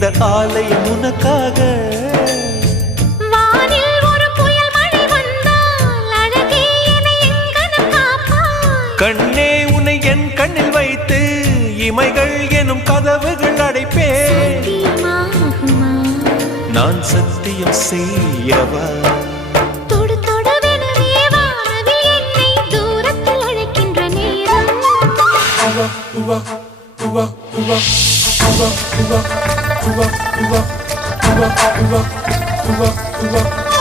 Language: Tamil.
இந்த ஆலயம் உனக்காக. வானில் ஒரு புயல் மழை வந்தால் அழகே என்னை எங்கனம் காப்பாய். கண்ணே உன்னை என் கண்ணில் வைத்து இமைகள் எனும் கதவுகள் அடைப்பேன். சத்தியமாகுமா? நான் சத்தியம் செய்யவா? தொடு தொடுவெனவே வானவில் என்னை தூரத்தில் அழைக்கின்ற நேரம். Uva, uva, uva, uva, uva, uva, uva, uva.